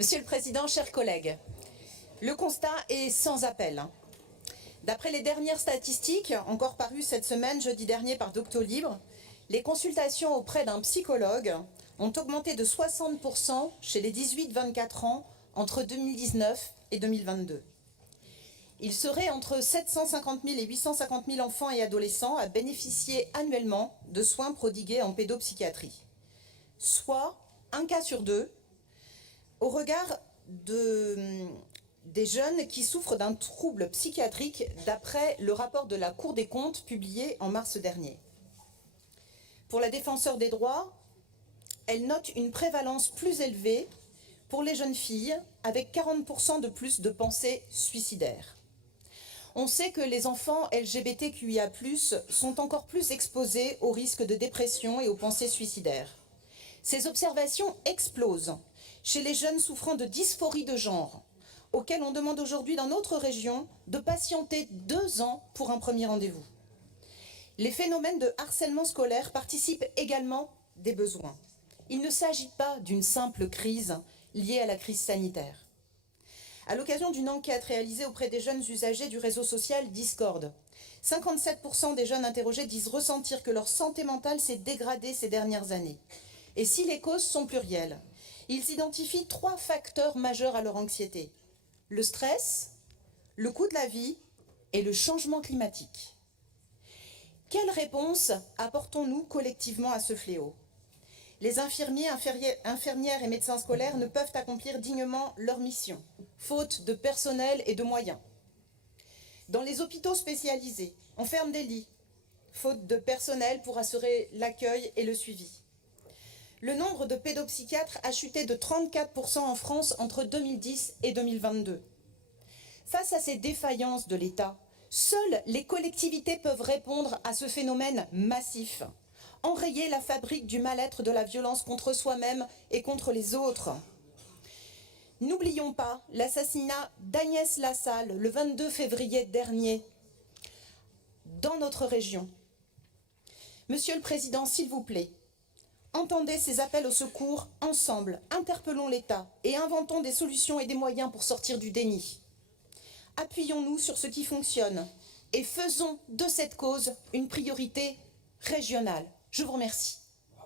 Monsieur le Président, chers collègues, le constat est sans appel. D'après les dernières statistiques, encore parues cette semaine, jeudi dernier par Doctolib, les consultations auprès d'un psychologue ont augmenté de 60% chez les 18-24 ans entre 2019 et 2022. Il serait entre 750 000 et 850 000 enfants et adolescents à bénéficier annuellement de soins prodigués en pédopsychiatrie, soit un cas sur deux au regard des jeunes qui souffrent d'un trouble psychiatrique d'après le rapport de la Cour des comptes publié en mars dernier. Pour la défenseure des droits, elle note une prévalence plus élevée pour les jeunes filles, avec 40% de plus de pensées suicidaires. On sait que les enfants LGBTQIA+, sont encore plus exposés au risque de dépression et aux pensées suicidaires. Ces observations explosent chez les jeunes souffrant de dysphorie de genre, auxquels on demande aujourd'hui dans notre région de patienter 2 ans pour un premier rendez-vous. Les phénomènes de harcèlement scolaire participent également des besoins. Il ne s'agit pas d'une simple crise liée à la crise sanitaire. À l'occasion d'une enquête réalisée auprès des jeunes usagers du réseau social Discord, 57% des jeunes interrogés disent ressentir que leur santé mentale s'est dégradée ces dernières années. Et si les causes sont plurielles, ils identifient 3 facteurs majeurs à leur anxiété: le stress, le coût de la vie et le changement climatique. Quelle réponse apportons-nous collectivement à ce fléau? Les infirmiers, infirmières et médecins scolaires ne peuvent accomplir dignement leur mission, faute de personnel et de moyens. Dans les hôpitaux spécialisés, on ferme des lits, faute de personnel pour assurer l'accueil et le suivi. Le nombre de pédopsychiatres a chuté de 34% en France entre 2010 et 2022. Face à ces défaillances de l'État, seules les collectivités peuvent répondre à ce phénomène massif, enrayer la fabrique du mal-être de la violence contre soi-même et contre les autres. N'oublions pas l'assassinat d'Agnès Lassalle le 22 février dernier dans notre région. Monsieur le Président, s'il vous plaît, entendez ces appels au secours ensemble, interpellons l'État et inventons des solutions et des moyens pour sortir du déni. Appuyons-nous sur ce qui fonctionne et faisons de cette cause une priorité régionale. Je vous remercie.